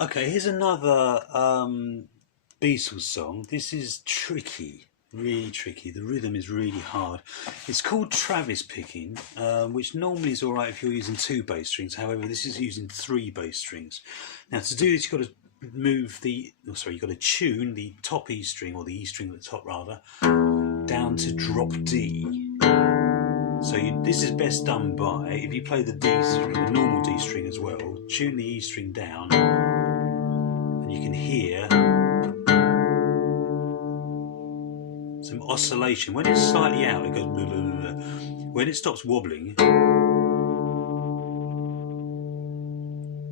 Okay, here's another Beatles song. This is tricky, really tricky. The rhythm is really hard. It's called Travis picking, which normally is alright if you're using 2 bass strings. However, this is using 3 bass strings. Now to do this, you've got to you've got to tune the top E string, or the E string at the top rather, down to drop D. So this is best done by, if you play the D string, the normal D string as well, tune the E string down, and you can hear some oscillation. When it's slightly out, it goes blah, blah, blah, blah. When it stops wobbling,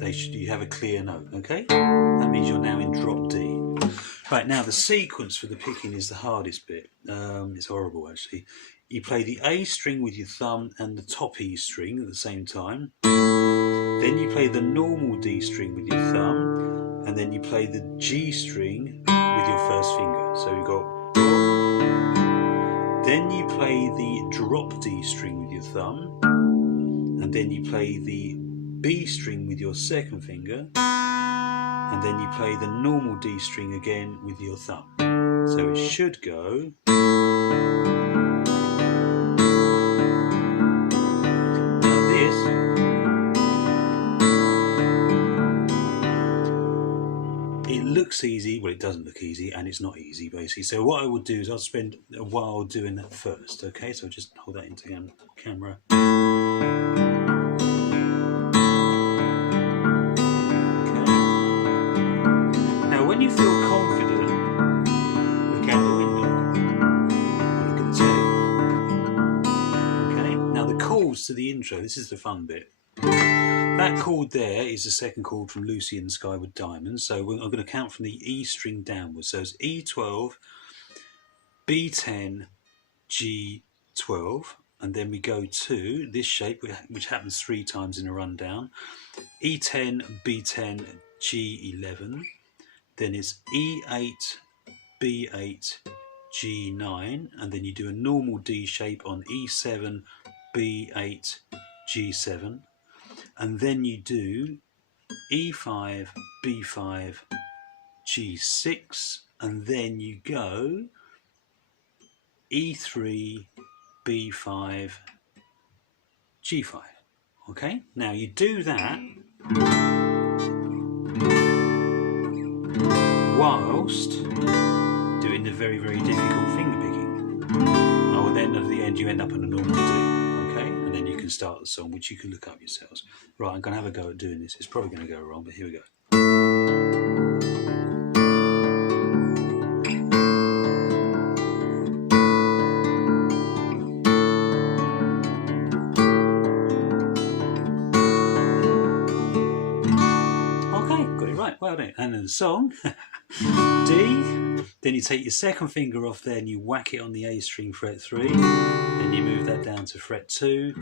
you have a clear note, okay? That means you're now in drop D. Right, now the sequence for the picking is the hardest bit. It's horrible actually. You play the A string with your thumb and the top E string at the same time. Then you play the normal D string with your thumb, and then you play the G string with your first finger. So you've got. Then you play the drop D string with your thumb, and then you play the B string with your second finger, and then you play the normal D string again with your thumb. So it should go. It looks easy, well it doesn't look easy, and it's not easy basically. So what I will do is I'll spend a while doing that first, okay? So I'll just hold that into camera. Okay. Now when you feel confident, look out the window, or look at the tape. Okay, now the chords to the intro, this is the fun bit. That chord there is the second chord from Lucy in the Sky with Diamonds. So I'm going to count from the E string downwards. So it's E12, B10, G12, and then we go to this shape, which happens 3 times in a rundown. E10, B10, G11. Then it's E8, B8, G9, and then you do a normal D shape on E7, B8, G7. And then you do E5, B5, G6, and then you go E3, B5, G5. Okay, now you do that whilst doing the very, very difficult finger picking. Oh, then at the end you end up on a normal D. And then you can start the song, which you can look up yourselves. Right, I'm going to have a go at doing this. It's probably going to go wrong, but here we go. Okay, got it right. Well done. And then the song, D. Then you take your second finger off there and you whack it on the A string, fret 3. Then you move that down to fret 2.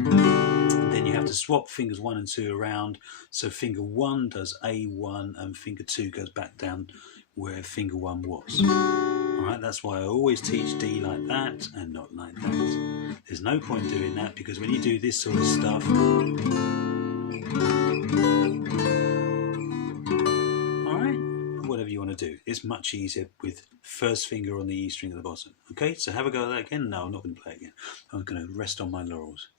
Then you have to swap fingers 1 and 2 around. So finger 1 does A1 and finger 2 goes back down where finger 1 was. Alright, that's why I always teach D like that and not like that. There's no point doing that, because when you do this sort of stuff, whatever you want to do, it's much easier with first finger on the E string at the bottom. Okay, so have a go at that again. No, I'm not going to play it again. I'm going to rest on my laurels.